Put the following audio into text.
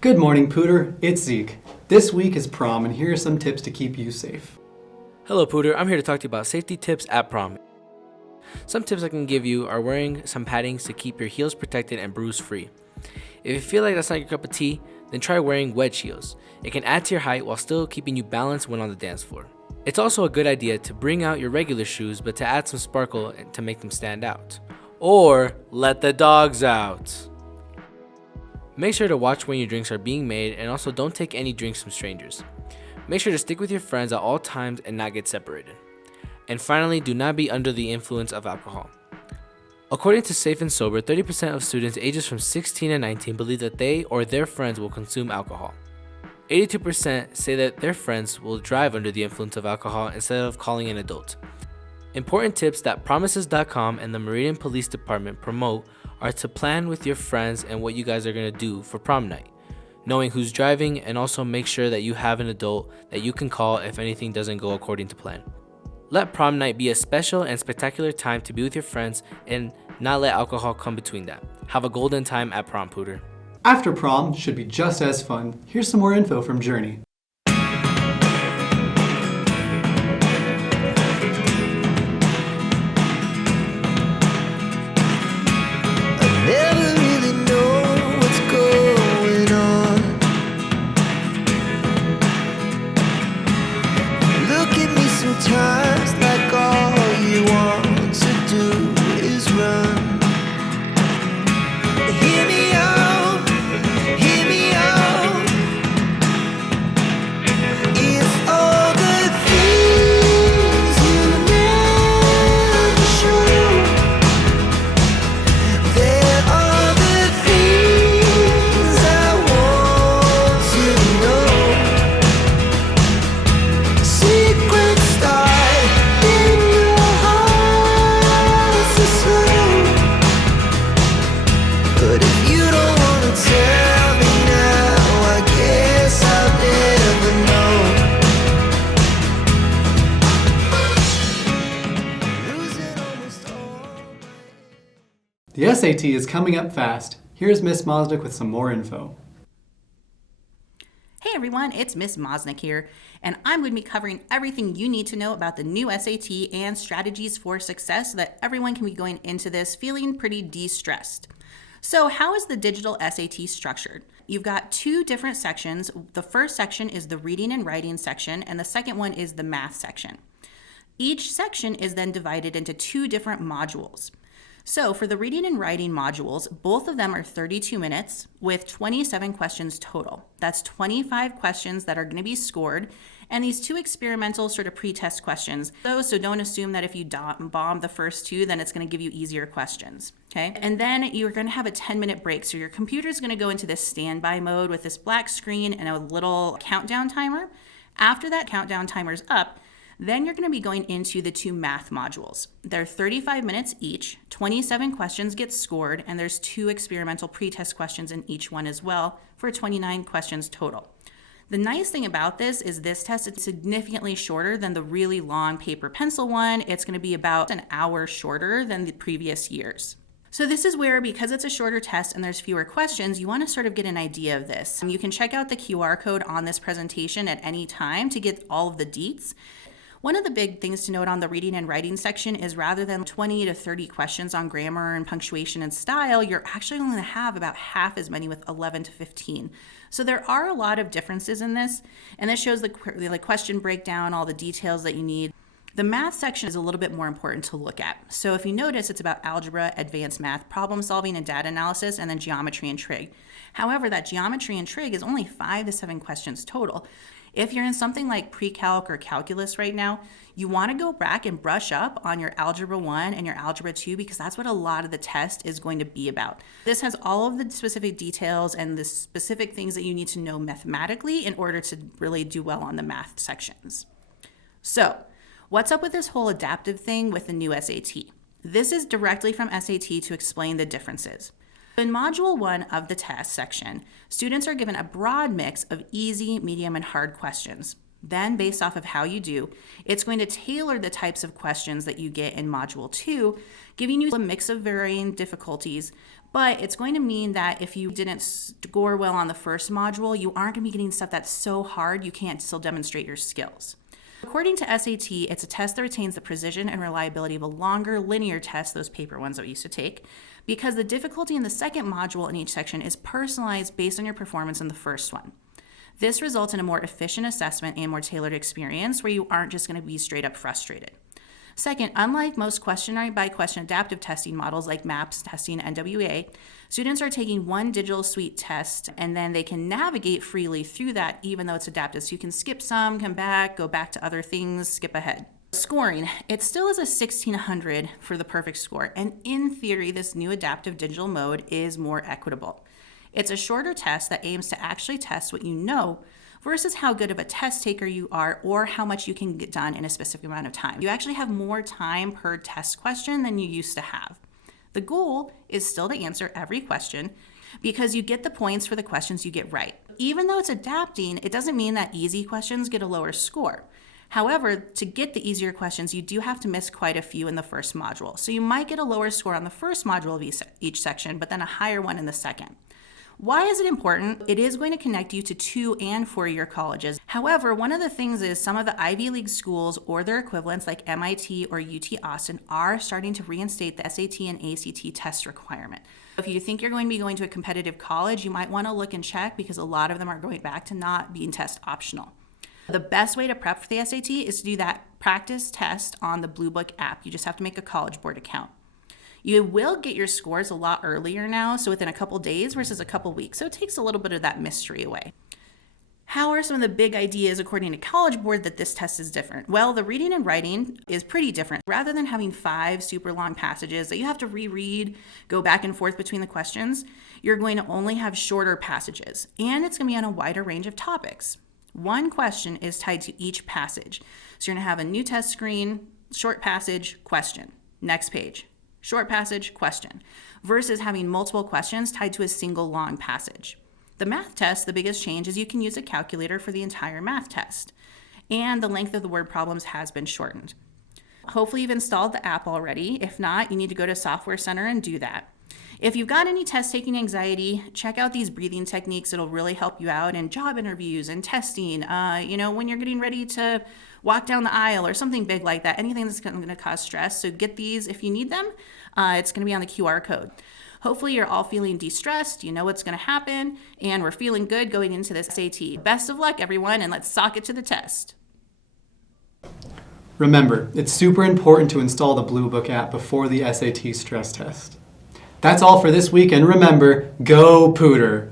Good morning, Pooter. It's Zeke. This week is prom, and here are some tips to keep you safe. Hello, Pooter. I'm here to talk to you about safety tips at prom. Some tips I can give you are wearing some paddings to keep your heels protected and bruise-free. If you feel like that's not your cup of tea, then try wearing wedge heels. It can add to your height while still keeping you balanced when on the dance floor. It's also a good idea to bring out your regular shoes, but to add some sparkle to make them stand out. Or let the dogs out. Make sure to watch when your drinks are being made, and also don't take any drinks from strangers. Make sure to stick with your friends at all times and not get separated. And finally, do not be under the influence of alcohol. According to Safe and Sober, 30% of students ages from 16 and 19 believe that they or their friends will consume alcohol. 82% say that their friends will drive under the influence of alcohol instead of calling an adult. Important tips that Promises.com and the Meridian Police Department promote are to plan with your friends and what you guys are going to do for prom night, knowing who's driving, and also make sure that you have an adult that you can call if anything doesn't go according to plan. Let prom night be a special and spectacular time to be with your friends and not let alcohol come between that. Have a golden time at prom, Pooter. After prom should be just as fun. Here's some more info from Journey. Sometimes like all you want to do is run. Hear me out, hear me out. If all the things you never show, there are the things I want to know. Secrets but if you don't want to tell me now, I guess I'll never know. Losing almost all. The SAT is coming up fast. Here's Miss Mosnick with some more info. Hey everyone, it's Miss Mosnick here, and I'm going to be covering everything you need to know about the new SAT and strategies for success so that everyone can be going into this feeling pretty de-stressed. So how is the digital SAT structured? You've got two different sections. The first section is the reading and writing section, and the second one is the math section. Each section is then divided into two different modules. So for the reading and writing modules, both of them are 32 minutes with 27 questions total. That's 25 questions that are going to be scored, and these two experimental sort of pre-test questions. So don't assume that if you bomb the first two, then it's going to give you easier questions. Okay, and then you're going to have a 10-minute break. So your computer is going to go into this standby mode with this black screen and a little countdown timer. After that countdown timer's up, then you're going to be going into the two math modules. They're 35 minutes each, 27 questions get scored, and there's two experimental pretest questions in each one as well for 29 questions total. The nice thing about this is this test is significantly shorter than the really long paper pencil one. It's going to be about an hour shorter than the previous years. So this is where, because it's a shorter test and there's fewer questions, you want to sort of get an idea of this. You can check out the QR code on this presentation at any time to get all of the deets. One of the big things to note on the reading and writing section is rather than 20 to 30 questions on grammar and punctuation and style, you're actually only going to have about half as many with 11 to 15. So there are a lot of differences in this, and this shows the question breakdown, all the details that you need. The math section is a little bit more important to look at. So if you notice, it's about algebra, advanced math, problem solving and data analysis, and then geometry and trig. However, that geometry and trig is only 5 to 7 questions total. If you're in something like pre-calc or calculus right now, you want to go back and brush up on your Algebra 1 and your Algebra 2 because that's what a lot of the test is going to be about. This has all of the specific details and the specific things that you need to know mathematically in order to really do well on the math sections. So, what's up with this whole adaptive thing with the new SAT? This is directly from SAT to explain the differences. In Module 1 of the test section, students are given a broad mix of easy, medium, and hard questions. Then, based off of how you do, it's going to tailor the types of questions that you get in Module 2, giving you a mix of varying difficulties. But it's going to mean that if you didn't score well on the first module, you aren't going to be getting stuff that's so hard you can't still demonstrate your skills. According to SAT, it's a test that retains the precision and reliability of a longer linear test, those paper ones that we used to take, because the difficulty in the second module in each section is personalized based on your performance in the first one. This results in a more efficient assessment and more tailored experience where you aren't just going to be straight up frustrated. Second, unlike most question-by-question adaptive testing models like MAPS testing and NWA, students are taking one digital suite test and then they can navigate freely through that even though it's adaptive. So you can skip some, come back, go back to other things, skip ahead. Scoring, it still is a 1600 for the perfect score, and in theory, this new adaptive digital mode is more equitable. It's a shorter test that aims to actually test what you know versus how good of a test taker you are or how much you can get done in a specific amount of time. You actually have more time per test question than you used to have. The goal is still to answer every question because you get the points for the questions you get right. Even though it's adapting, it doesn't mean that easy questions get a lower score. However, to get the easier questions, you do have to miss quite a few in the first module. So you might get a lower score on the first module of each section, but then a higher one in the second. Why is it important? It is going to connect you to 2- and 4-year colleges. However, one of the things is some of the Ivy League schools or their equivalents like MIT or UT Austin are starting to reinstate the SAT and ACT test requirement. If you think you're going to be going to a competitive college, you might want to look and check because a lot of them are going back to not being test optional. The best way to prep for the SAT is to do that practice test on the Blue Book app. You just have to make a College Board account. You will get your scores a lot earlier now, so within a couple days versus a couple weeks. So it takes a little bit of that mystery away. How are some of the big ideas according to College Board that this test is different? Well, the reading and writing is pretty different. Rather than having 5 super long passages that you have to reread, go back and forth between the questions, you're going to only have shorter passages, and it's going to be on a wider range of topics. One question is tied to each passage. So you're going to have a new test screen, short passage, question, next page. Short passage, question, versus having multiple questions tied to a single long passage. The math test, the biggest change is you can use a calculator for the entire math test, and the length of the word problems has been shortened. Hopefully you've installed the app already. If not, you need to go to Software Center and do that. If you've got any test-taking anxiety, check out these breathing techniques. It'll really help you out in job interviews and testing, when you're getting ready to walk down the aisle or something big like that, anything that's going to cause stress. So get these if you need them. It's going to be on the QR code. Hopefully you're all feeling de-stressed, you know what's going to happen, and we're feeling good going into this SAT. Best of luck, everyone, and let's sock it to the test. Remember, it's super important to install the Blue Book app before the SAT stress test. That's all for this week, and remember, go Pooter!